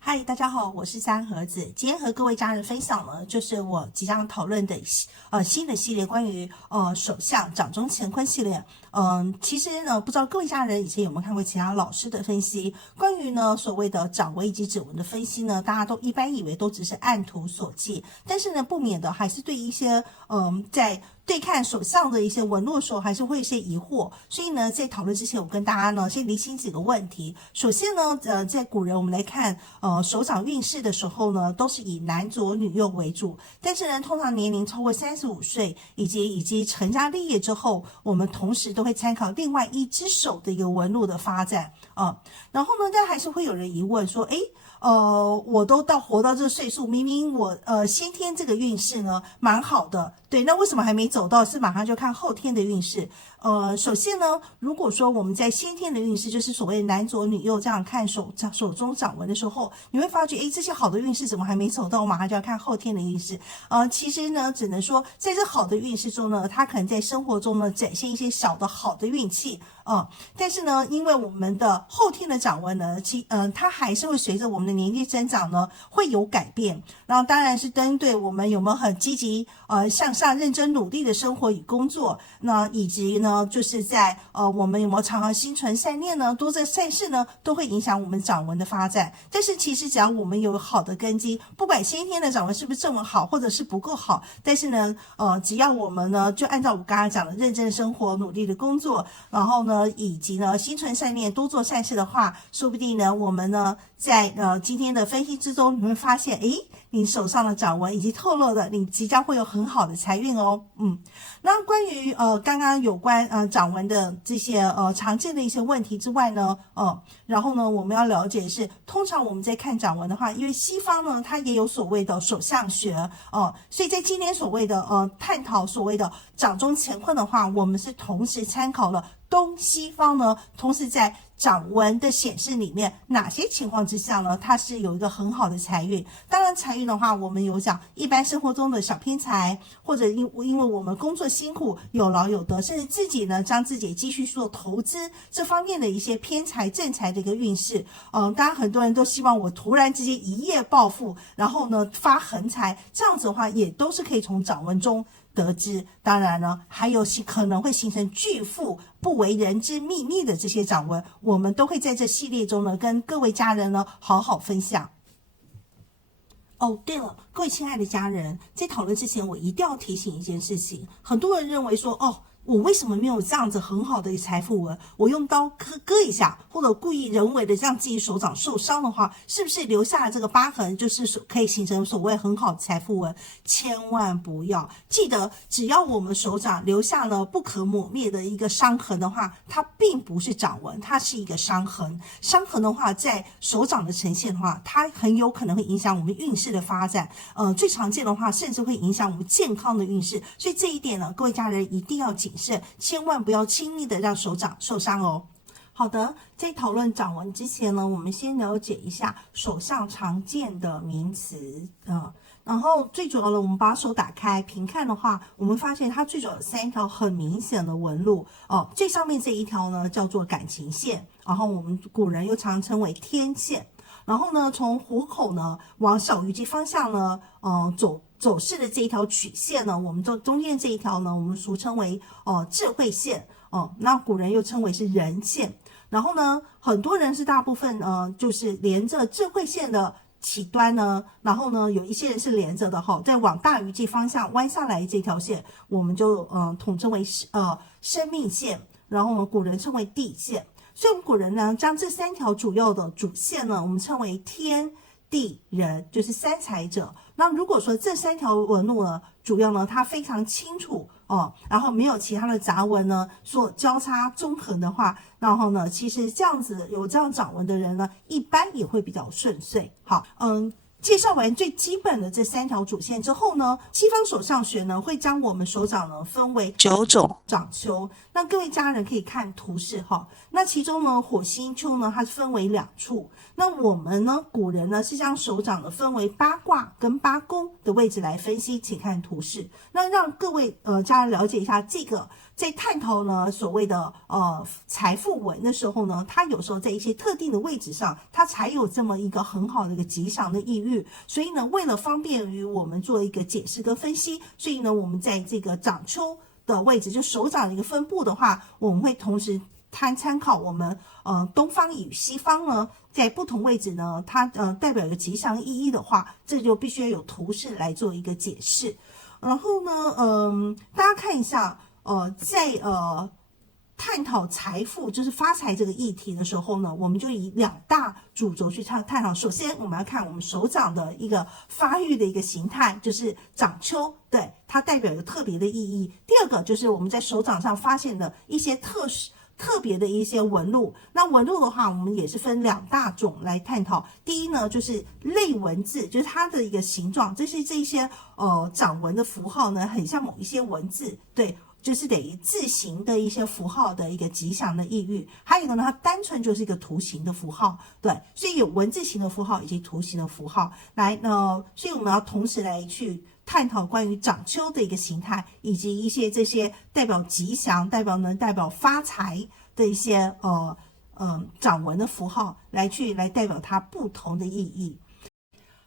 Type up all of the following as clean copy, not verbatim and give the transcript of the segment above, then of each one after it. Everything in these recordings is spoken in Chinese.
嗨，大家好，我是三盒子。今天和各位家人分享呢，就是我即将讨论的新的系列，关于手相掌中乾坤系列。其实呢，不知道各位家人以前有没有看过其他老师的分析，关于呢所谓的掌纹以及指纹的分析呢，大家都一般以为都只是按图索骥，但是呢，不免的还是对一些在对看手相的一些纹路的时候，还是会有一些疑惑。所以呢，在讨论之前，我跟大家呢先厘清几个问题。首先呢，在古人我们来看手掌运势的时候呢，都是以男左女右为主。但是呢，通常年龄超过35岁以及成家立业之后，我们同时都会参考另外一只手的一个纹路的发展啊。然后呢，但还是会有人疑问说，我都活到这个岁数，明明我先天这个运势呢蛮好的，对，那为什么还没走到是马上就看后天的运势？首先呢，如果说我们在先天的运势，就是所谓男左女右这样看手中掌纹的时候，你会发觉，这些好的运势怎么还没走到？我马上就要看后天的运势。其实呢，只能说在这好的运势中呢，它可能在生活中呢展现一些小的好的运气。但是呢，因为我们的后天的掌纹呢，它还是会随着我们的年纪增长呢，会有改变。然后当然是针对我们有没有很积极向上、认真努力的生活与工作，那以及呢，就是在我们有没有常常心存善念呢，多做善事呢，都会影响我们掌纹的发展。但是其实只要我们有好的根基，不管先天的掌纹是不是这么好，或者是不够好，但是呢，只要我们呢，就按照我刚刚讲的认真的生活、努力的工作，然后呢，以及呢心存善念，多做善事的话，说不定呢，我们呢在今天的分析之中，你会发现，你手上的掌纹以及透露的，你即将会有很好的财运哦。那关于刚刚有关掌纹的这些常见的一些问题之外呢，然后呢，我们要了解的是，通常我们在看掌纹的话，因为西方呢它也有所谓的手相学所以在今天所谓的探讨所谓的掌中乾坤的话，我们是同时参考了东西方呢，同时在掌纹的显示里面，哪些情况之下呢，它是有一个很好的财运。当然财运的话，我们有讲一般生活中的小偏财，或者因为我们工作辛苦有劳有得，甚至自己呢将自己继续做投资这方面的一些偏财正财的一个运势。当然很多人都希望我突然之间一夜暴富，然后呢发横财，这样子的话也都是可以从掌纹中得知。当然呢，还有可能会形成巨富不为人知秘密的这些掌纹，我们都会在这系列中呢跟各位家人呢好好分享。对了，各位亲爱的家人，在讨论之前，我一定要提醒一件事情。很多人认为说，我为什么没有这样子很好的财富纹？我用刀割一下，或者故意人为的让自己手掌受伤的话，是不是留下了这个疤痕，就是可以形成所谓很好的财富纹？千万不要！记得，只要我们手掌留下了不可磨灭的一个伤痕的话，它并不是掌纹，它是一个伤痕。伤痕的话，在手掌的呈现的话，它很有可能会影响我们运势的发展。最常见的话，甚至会影响我们健康的运势。所以这一点呢，各位家人一定要谨慎，千万不要轻易的让手掌受伤哦。好的，在讨论掌纹之前呢，我们先了解一下手相常见的名词然后最主要的，我们把手打开平看的话，我们发现它最主要有3条很明显的纹路最上面这一条呢叫做感情线，然后我们古人又常称为天线。然后呢，从虎口呢往小鱼际方向呢走势的这一条曲线呢，我们中间这一条呢，我们俗称为智慧线那古人又称为是人线。然后呢，很多人是大部分就是连着智慧线的起端呢，然后呢，有一些人是连着的再往大鱼际方向弯下来这条线，我们就统称为生命线，然后呢，古人称为地线。所以我们古人呢，将这3条主要的主线呢，我们称为天地人，就是三才者。那如果说这3条纹路呢，主要呢它非常清楚然后没有其他的杂纹呢所交叉中横的话，然后呢，其实这样子有这样掌纹的人呢，一般也会比较顺遂。好，介绍完最基本的这3条主线之后呢，西方手相学呢会将我们手掌呢分为9种掌丘。那各位家人可以看图示哈。那其中呢，火星丘呢它是分为2处。那我们呢古人呢是将手掌呢分为8卦跟8宫的位置来分析，请看图示。那让各位家人了解一下这个。在探讨呢所谓的财富纹的时候呢，它有时候在一些特定的位置上，它才有这么一个很好的一个吉祥的意喻。所以呢，为了方便于我们做一个解释跟分析，所以呢，我们在这个掌丘的位置，就手掌的一个分布的话，我们会同时参考我们东方与西方呢，在不同位置呢，它代表一个吉祥意义的话，这就必须要有图示来做一个解释。然后呢，大家看一下。在探讨财富就是发财这个议题的时候呢，我们就以2大主轴去探讨。首先我们要看我们手掌的一个发育的一个形态，就是掌丘，对，它代表一个特别的意义。第二个就是我们在手掌上发现的一些特别的一些纹路。那纹路的话，我们也是分2大种来探讨。第一呢，就是类文字，就是它的一个形状，这些掌纹的符号呢，很像某一些文字，对。就是等于字形的一些符号的一个吉祥的意喻。还有一个呢，它单纯就是一个图形的符号，对，所以有文字形的符号以及图形的符号来所以我们要同时来去探讨关于掌丘的一个形态，以及一些这些代表吉祥、代表发财的一些掌纹的符号来代表它不同的意义。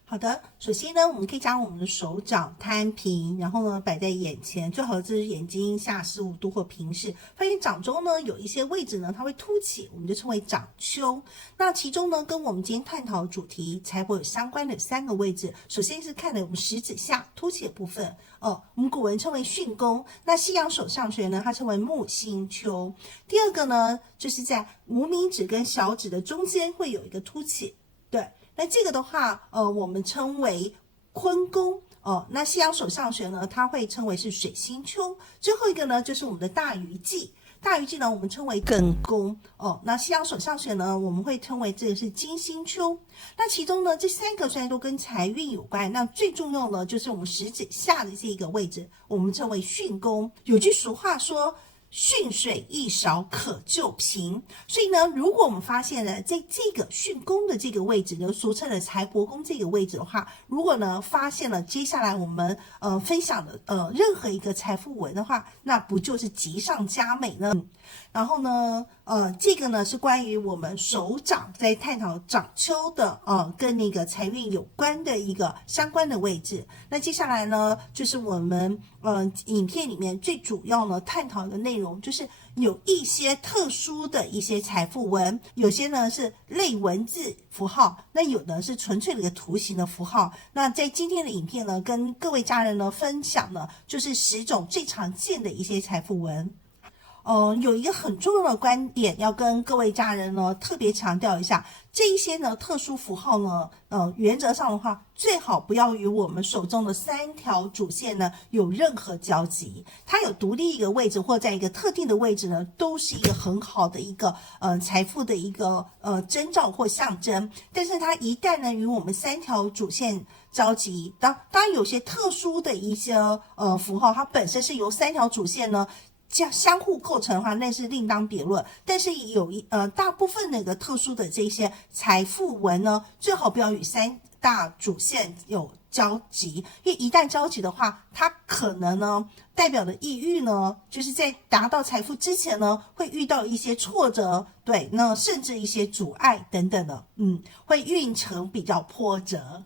好的，首先呢，我们可以将我们的手掌摊平，然后呢摆在眼前，最好就是眼睛下15度或平视。发现掌中呢有一些位置呢它会凸起，我们就称为掌丘。那其中呢跟我们今天探讨的主题财帛有相关的3个位置，首先是看了我们食指下凸起的部分，我们古文称为巽宫。那西洋手相学呢它称为木星丘。第二个呢就是在无名指跟小指的中间会有一个凸起，对。那这个的话，我们称为坤宫。那西洋手相学呢，它会称为是水星丘。最后一个呢，就是我们的大鱼际。大鱼际呢，我们称为艮宫。那西洋手相学呢，我们会称为这个是金星丘。那其中呢，这3个虽然都跟财运有关，那最重要的就是我们食指下的这个位置，我们称为巽宫。有句俗话说，巽水一勺可就贫。所以呢，如果我们发现了在这个巽宫的这个位置呢，俗称的财帛宫这个位置的话，如果呢发现了接下来我们分享的任何一个财富纹的话，那不就是吉上加美呢？然后呢这个呢是关于我们手掌在探讨掌丘的跟那个财运有关的一个相关的位置。那接下来呢就是我们影片里面最主要呢探讨的内容，就是有一些特殊的一些财富纹，有些呢是类文字符号，那有的是纯粹的一个图形的符号。那在今天的影片呢跟各位家人呢分享呢就是10种最常见的一些财富纹。有一个很重要的观点要跟各位家人呢特别强调一下，这一些呢特殊符号呢原则上的话最好不要与我们手中的3条主线呢有任何交集。它有独立一个位置或在一个特定的位置呢，都是一个很好的一个财富的一个征兆或象征。但是它一旦呢与我们3条主线交集，当然有些特殊的一些符号，它本身是由3条主线呢相互构成的话，那是另当别论。但是有大部分那个特殊的这些财富纹呢，最好不要与3大主线有交集，因为一旦交集的话，它可能呢代表的意喻呢，就是在达到财富之前呢，会遇到一些挫折，对，那甚至一些阻碍等等的，会运程比较波折，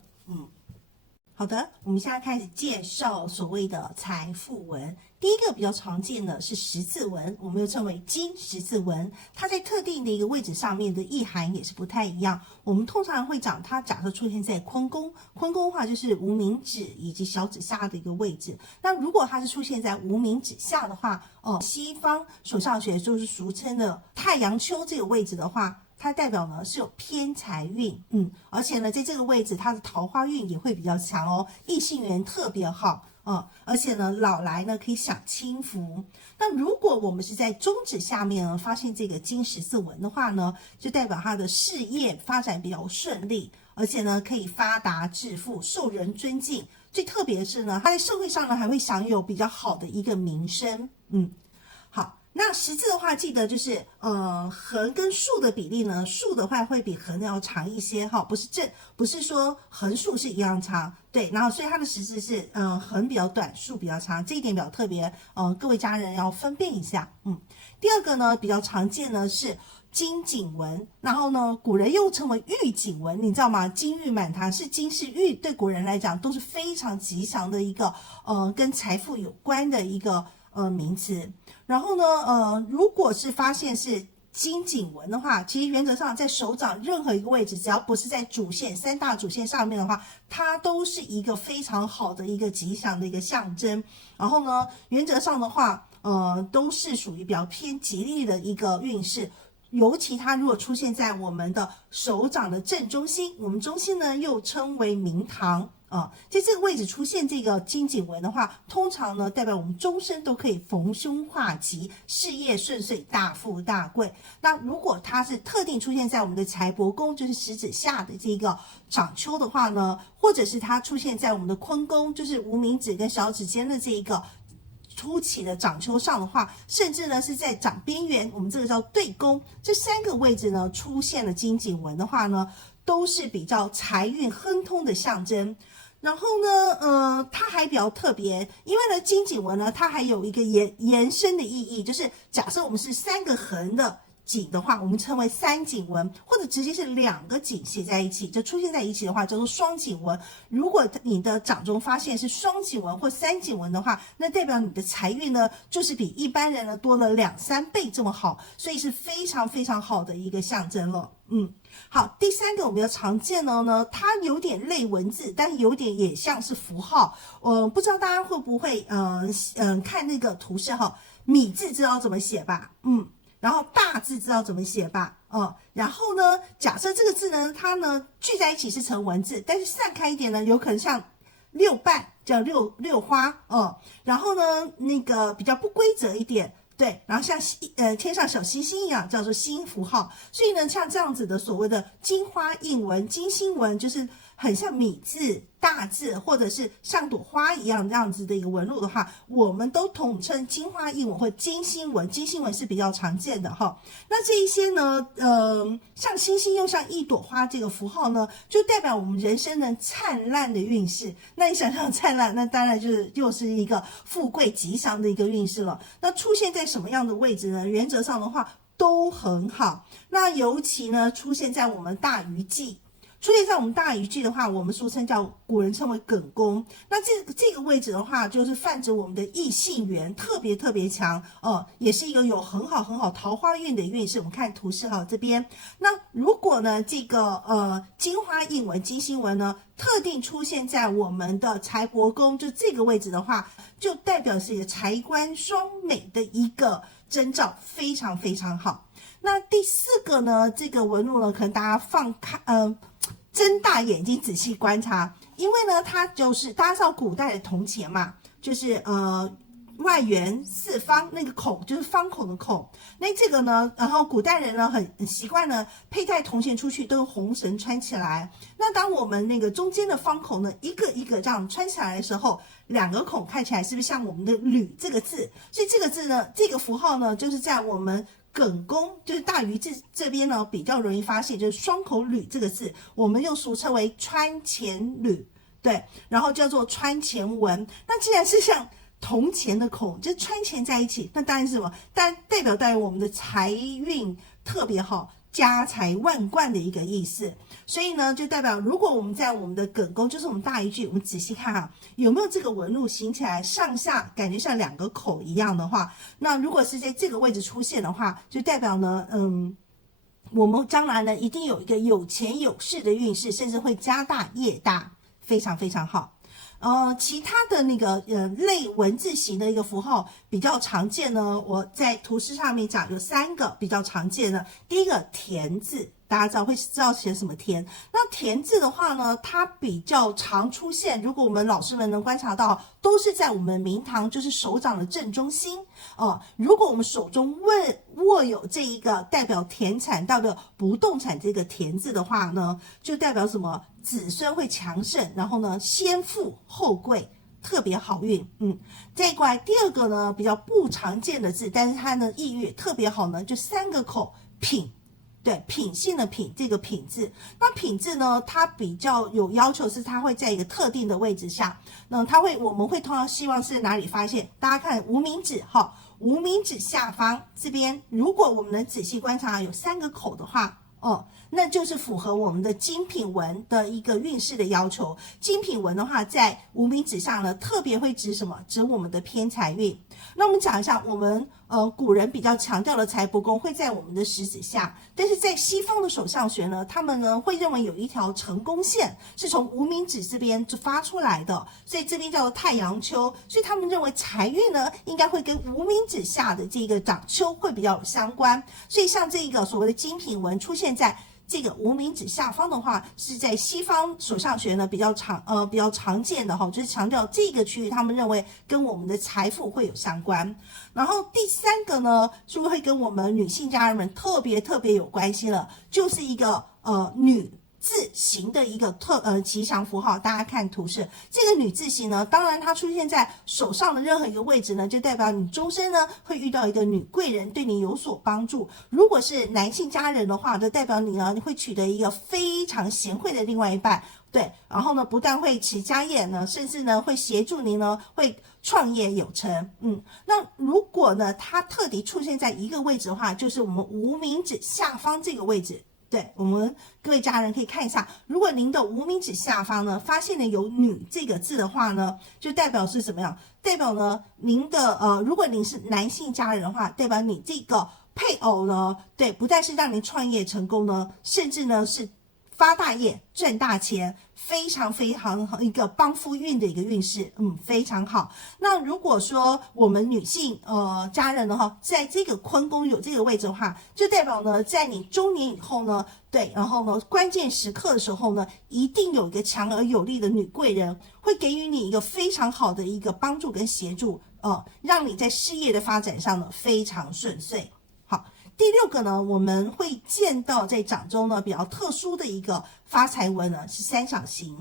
好的，我们现在开始介绍所谓的财富纹。第一个比较常见的是十字纹，我们又称为金十字纹。它在特定的一个位置上面的意涵也是不太一样。我们通常会讲它假设出现在坤宫，坤宫的话就是无名指以及小指下的一个位置。那如果它是出现在无名指下的话，西方手相学就是俗称的太阳丘这个位置的话，它代表呢是有偏财运，而且呢在这个位置它的桃花运也会比较强哦，异性缘特别好，而且呢老来呢可以享清福。那如果我们是在中指下面呢发现这个金十字纹的话呢，就代表他的事业发展比较顺利，而且呢可以发达致富，受人尊敬。最特别的是呢，他在社会上呢还会享有比较好的一个名声。好，那十字的话，记得就是横跟竖的比例呢，竖的话会比横要长一些哈，不是说横竖是一样长，对，然后所以它的十字是横比较短，竖比较长，这一点比较特别，各位家人要分辨一下。第二个呢比较常见呢是金锦纹，然后呢古人又称为玉锦纹，你知道吗？金玉满堂，是金是玉，对古人来讲都是非常吉祥的一个跟财富有关的一个名词。然后呢如果是发现是金锦纹的话，其实原则上在手掌任何一个位置，只要不是在主线三大主线上面的话，它都是一个非常好的一个吉祥的一个象征。然后呢原则上的话都是属于比较偏吉利的一个运势。尤其它如果出现在我们的手掌的正中心，我们中心呢又称为明堂在这个位置出现这个金锦纹的话，通常呢代表我们终身都可以逢凶化吉，事业顺遂，大富大贵。那如果它是特定出现在我们的财帛宫，就是食指下的这个掌丘的话呢，或者是它出现在我们的坤宫，就是无名指跟小指尖的这一个凸起的掌丘上的话，甚至呢是在掌边缘，我们这个叫对宫，这三个位置呢出现了金锦纹的话呢，都是比较财运亨通的象征。然后呢它还比较特别，因为呢金锦纹呢它还有一个延伸的意义，就是假设我们是三个横的锦的话，我们称为三锦纹，或者直接是两个锦写在一起，就出现在一起的话叫做双锦纹。如果你的掌中发现是双锦纹或三锦纹的话，那代表你的财运呢就是比一般人呢多了2-3倍这么好，所以是非常非常好的一个象征了。好，第三个我们要常见的呢，它有点类文字，但有点也像是符号。不知道大家会不会看那个图示哈，米字知道怎么写吧？然后大字知道怎么写吧？然后呢，假设这个字呢，它呢聚在一起是成文字，但是散开一点呢，有可能像六瓣，叫六花，然后呢，那个比较不规则一点。对，然后像天上小星星一样，叫做星符号。所以呢，像这样子的所谓的金花印纹、金星纹，就是很像米字、大字，或者是像朵花一样这样子的一个纹路的话，我们都统称金花印纹或金星纹。金星纹是比较常见的哈。那这一些呢，像星星又像一朵花这个符号呢，就代表我们人生的灿烂的运势。那你想象灿烂，那当然就是又是一个富贵吉祥的一个运势了。那出现在什么样的位置呢？原则上的话都很好。那尤其呢，出现在我们大鱼际。出现在我们大鱼际的话，我们俗称古人称为艮宫。那这个位置的话，就是泛指我们的异性缘特别特别强，也是一个有很好桃花运的运势。我们看图示哈，这边。那如果呢，这个金花印纹、金星纹呢，特定出现在我们的财帛宫，就这个位置的话，就代表是一个财官双美的一个征兆，非常非常好。那第四个呢，这个纹路呢，可能大家睁大眼睛仔细观察，因为呢，它就是大家知道古代的铜钱嘛，就是外圆四方，那个孔就是方孔的孔。那这个呢，然后古代人呢很习惯呢佩戴铜钱出去都用红绳穿起来。那当我们那个中间的方孔呢，一个一个这样穿起来的时候，两个孔看起来是不是像我们的履这个字？所以这个字呢，这个符号呢，就是在我们艮宫，就是大鱼这边呢比较容易发现，就是双口履这个字，我们又俗称为穿钱履，对，然后叫做穿钱纹。那既然是像铜钱的孔，就穿钱在一起，那当然是什么？代表我们的财运特别好，家财万贯的一个意思。所以呢，就代表如果我们在我们的艮宫，就是我们大鱼际，我们仔细看哈，有没有这个纹路形起来上下感觉像两个口一样的话，那如果是在这个位置出现的话，就代表呢，我们将来呢一定有一个有钱有势的运势，甚至会家大业大，非常非常好。其他的那个类文字型的一个符号比较常见呢，我在图示上面讲有3个比较常见的。第一个田字，大家知道写什么田。那田字的话呢，它比较常出现，如果我们老师们能观察到，都是在我们明堂就是手掌的正中心如果我们手中握有这一个代表田产到的不动产这个田字的话呢，就代表什么？子孙会强盛，然后呢先富后贵，特别好运。再过来第二个呢，比较不常见的字，但是它的意义特别好呢，就三个口品。对，品性的品，这个品字，那品字呢，它比较有要求，是它会在一个特定的位置下，那我们会通常希望是哪里发现？大家看无名指无名指下方这边，如果我们能仔细观察有三个口的话，那就是符合我们的精品文的一个运势的要求。精品文的话，在无名指上呢，特别会指什么？指我们的偏财运。那我们讲一下，我们古人比较强调的财帛宫会在我们的食指下，但是在西方的手相学呢，他们呢会认为有一条成功线是从无名指这边就发出来的，所以这边叫做太阳丘，所以他们认为财运呢应该会跟无名指下的这个掌丘会比较有相关，所以像这个所谓的精品文出现在这个无名指下方的话，是在西方手相学呢比较常见的就是强调这个区域，他们认为跟我们的财富会有相关。然后第三个呢，就会跟我们女性家人们特别有关系了，就是一个女字形的一个吉祥符号。大家看图示，这个女字形呢，当然它出现在手上的任何一个位置呢，就代表你终身呢会遇到一个女贵人，对你有所帮助。如果是男性家人的话，就代表你呢会取得一个非常贤惠的另外一半。对，然后呢，不但会持家业呢，甚至呢会协助您呢会创业有成。那如果呢它特地出现在一个位置的话，就是我们无名指下方这个位置。对，我们各位家人可以看一下，如果您的无名指下方呢发现了有女这个字的话呢，就代表是怎么样？代表呢您的如果您是男性家人的话，代表你这个配偶呢，对，不但是让您创业成功呢，甚至呢是发大业赚大钱，非常一个帮夫运的一个运势，非常好。那如果说我们女性家人的话，在这个坤宫有这个位置的话，就代表呢在你中年以后呢，对，然后呢关键时刻的时候呢，一定有一个强而有力的女贵人会给予你一个非常好的一个帮助跟协助，让你在事业的发展上呢非常顺遂。第六个呢，我们会见到在掌中呢比较特殊的一个发财纹呢是三角形。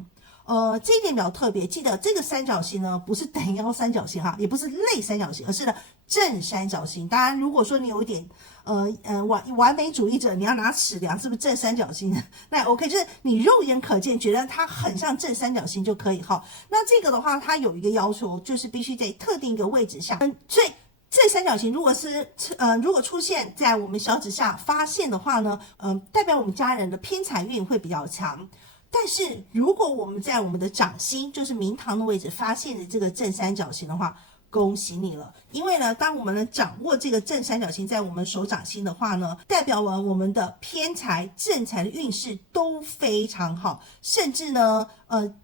这一点比较特别，记得这个三角形呢不是等腰三角形也不是类三角形，而是呢正三角形。当然，如果说你有一点完美主义者，你要拿尺量是不是正三角形？那 OK， 就是你肉眼可见觉得它很像正三角形就可以那这个的话，它有一个要求，就是必须在特定一个位置下。所以这三角形如果出现在我们小指下发现的话呢，代表我们家人的偏财运会比较强。但是如果我们在我们的掌心，就是明堂的位置发现的这个正三角形的话，恭喜你了，因为呢，当我们能掌握这个正三角形在我们手掌心的话呢，代表我们的偏财、正财的运势都非常好，甚至呢，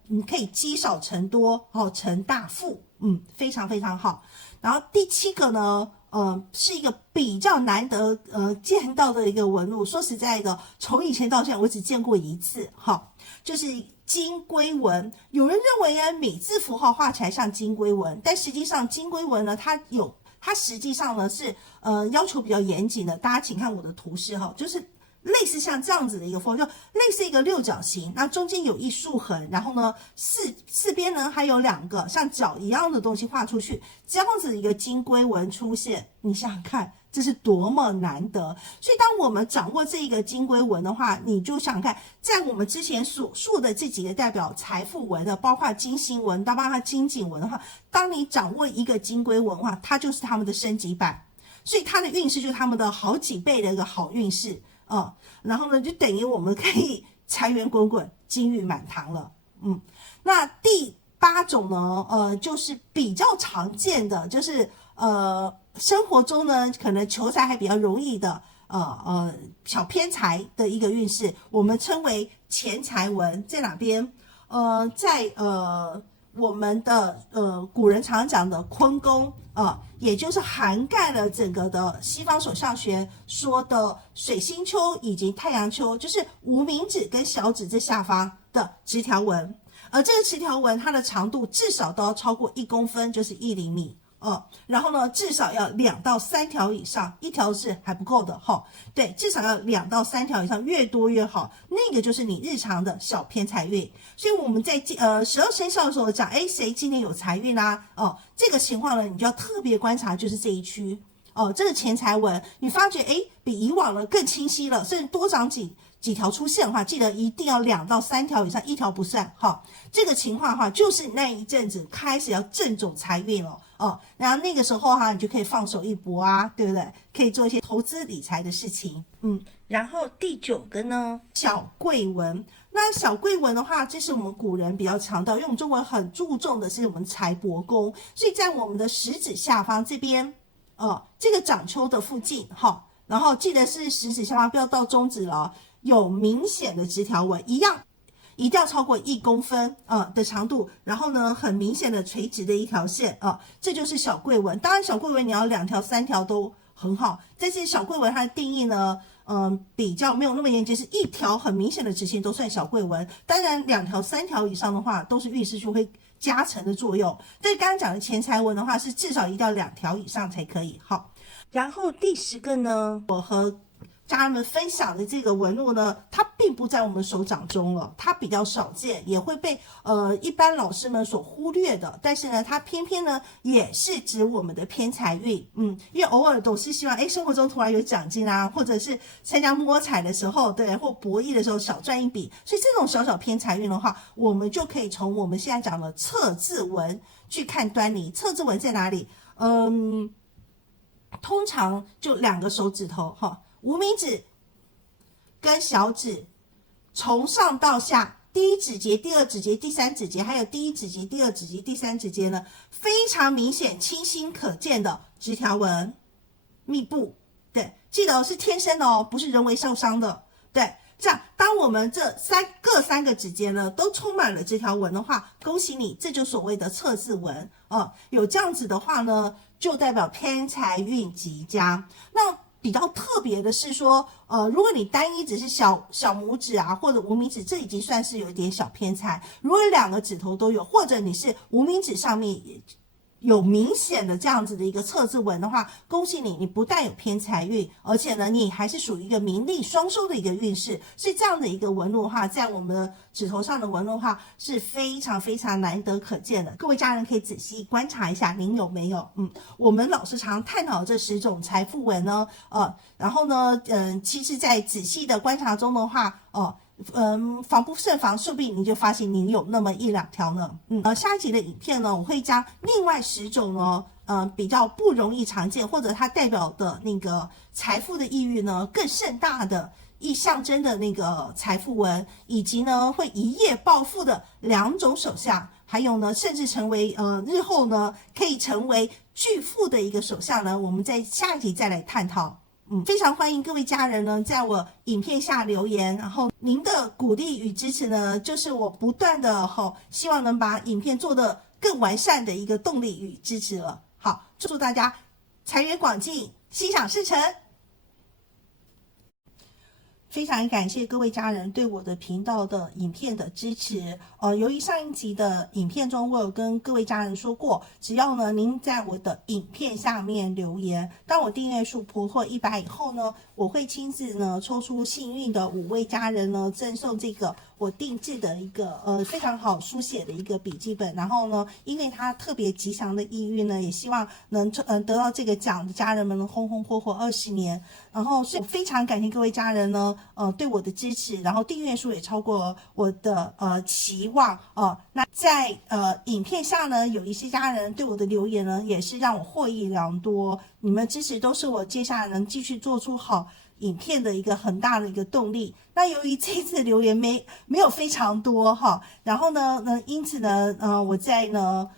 你可以积少成多，成大富，非常好。然后第七个呢，是一个比较难得见到的一个纹路。说实在的，从以前到现在我只见过一次，就是金龟纹。有人认为呢，米字符号画起来像金龟纹，但实际上金龟纹呢，它实际上呢是要求比较严谨的。大家请看我的图示就是类似像这样子的一个符号，就类似一个六角形，那中间有一竖横，然后呢四边呢还有两个像角一样的东西画出去，这样子一个金龟纹出现，你想想看这是多么难得。所以当我们掌握这个金龟纹的话，你就想想看，在我们之前所述的这几个代表财富纹的，包括金星纹包括金井纹的话，当你掌握一个金龟纹的话，它就是他们的升级版，所以它的运势就是他们的好几倍的一个好运势。然后呢，就等于我们可以财源滚滚，金玉满堂了。那第八种呢，就是比较常见的，就是生活中呢，可能求财还比较容易的，小偏财的一个运势，我们称为钱财纹，在哪边？在我们的古人常讲的坤宫也就是涵盖了整个的西方手相学说的水星丘以及太阳丘，就是无名指跟小指这下方的直条纹。而这个直条纹它的长度至少都要超过1公分，就是1厘米。然后呢，至少要2到3条以上，一条是还不够的哈。对，至少要2到3条以上，越多越好。那个就是你日常的小偏财运。所以我们在12生肖的时候讲，谁今年有财运啦？这个情况呢，你就要特别观察，就是这一区这个钱财纹，你发觉比以往呢更清晰了，甚至多长几条出现的话，记得一定要2到3条以上，一条不算哈。这个情况的话，就是那一阵子开始要正走财运了然后那个时候哈，你就可以放手一搏啊，对不对？可以做一些投资理财的事情。然后第9个呢，小贵纹。那小贵纹的话，这是我们古人比较强调，因为我们中国人很注重的是我们财帛宫，所以在我们的食指下方这边，这个掌丘的附近哈，然后记得是食指下方，不要到中指了，有明显的直条纹，一样。一定要超过1公分的长度，然后呢，很明显的垂直的一条线这就是小贵纹。当然，小贵纹你要2条、3条都很好，但是小贵纹它的定义呢，比较没有那么严谨，是1条很明显的直线都算小贵纹。当然，2条、3条以上的话，都是运势就会加成的作用。但是刚刚讲的钱财纹的话，是至少一定要2条以上才可以。好，然后第10个呢，我和家人们分享的这个纹路呢，它并不在我们手掌中了，它比较少见，也会被一般老师们所忽略的。但是呢，它偏偏呢也是指我们的偏财运。因为偶尔都是希望生活中突然有奖金啊，或者是参加摸彩的时候，对，或博弈的时候少赚一笔，所以这种小小偏财运的话，我们就可以从我们现在讲的测字纹去看端倪。测字纹在哪里？通常就2个手指头哈。无名指跟小指从上到下，第1指节、第2指节、第3指节，还有第1指节、第2指节、第3指节呢，非常明显、清晰可见的直条纹密布。对，记得是天生的不是人为受伤的。对，这样当我们这各3个指节呢都充满了直条纹的话，恭喜你，这就所谓的测字纹有这样子的话呢，就代表偏财运即将。那比较特别的是说，如果你单一只是小拇指啊，或者无名指，这已经算是有一点小偏财。如果2个指头都有，或者你是无名指上面有明显的这样子的一个测字纹的话，恭喜你，你不但有偏财运，而且呢，你还是属于一个名利双收的一个运势。所以这样的一个纹路的话，在我们的指头上的纹路的话，是非常非常难得可见的。各位家人可以仔细观察一下，您有没有？我们老师常探讨这10种财富纹呢，然后呢，其实在仔细的观察中的话，防不胜防，说不定你就发现你有那么1、2条呢。下一集的影片呢，我会将另外10种呢，比较不容易常见，或者它代表的那个财富的意蕴呢，更盛大的象征的那个财富纹，以及呢会一夜暴富的2种手相，还有呢，甚至成为日后呢可以成为巨富的一个手相呢，我们在下一集再来探讨。非常欢迎各位家人呢，在我影片下留言，然后您的鼓励与支持呢，就是我不断的希望能把影片做得更完善的一个动力与支持了。好，祝大家财源广进，心想事成。非常感谢各位家人对我的频道的影片的支持。由于上一集的影片中，我有跟各位家人说过，只要呢您在我的影片下面留言，当我订阅数破获100以后呢，我会亲自呢抽出幸运的5位家人呢，赠送这个我定制的一个非常好书写的一个笔记本。然后呢，因为它特别吉祥的意蕴呢，也希望能得到这个奖的家人们红红火火20年。然后所以非常感谢各位家人呢对我的支持，然后订阅数也超过我的期望那在影片下呢，有一些家人对我的留言呢，也是让我获益良多。你们支持都是我接下来能继续做出好影片的一个很大的一个动力。那由于这次留言没有非常多然后呢因此呢我在呢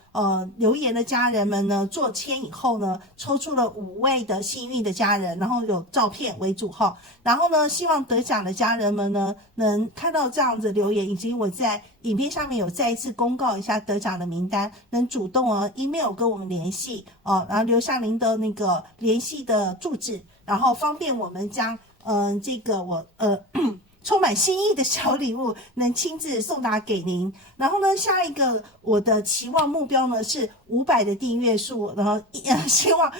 留言的家人们呢做签以后呢，抽出了5位的幸运的家人，然后有照片为主哈。然后呢，希望得奖的家人们呢能看到这样子留言，以及我在影片上面有再一次公告一下得奖的名单，能主动email 跟我们联系然后留下您的那个联系的住址，然后方便我们将这个充满心意的小礼物能亲自送达给您。然后呢，下一个我的期望目标呢是500的订阅数，然后希望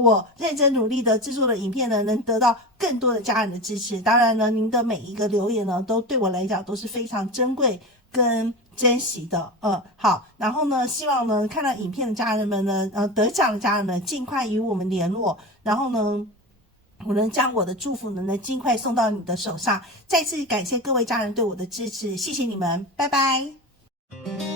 我认真努力的制作的影片呢能得到更多的家人的支持。当然呢，您的每一个留言呢都对我来讲都是非常珍贵跟珍惜的。好，然后呢，希望呢看到影片的家人们呢得奖的家人们尽快与我们联络，然后呢我能将我的祝福能尽快送到你的手上。再次感谢各位家人对我的支持，谢谢你们，拜拜。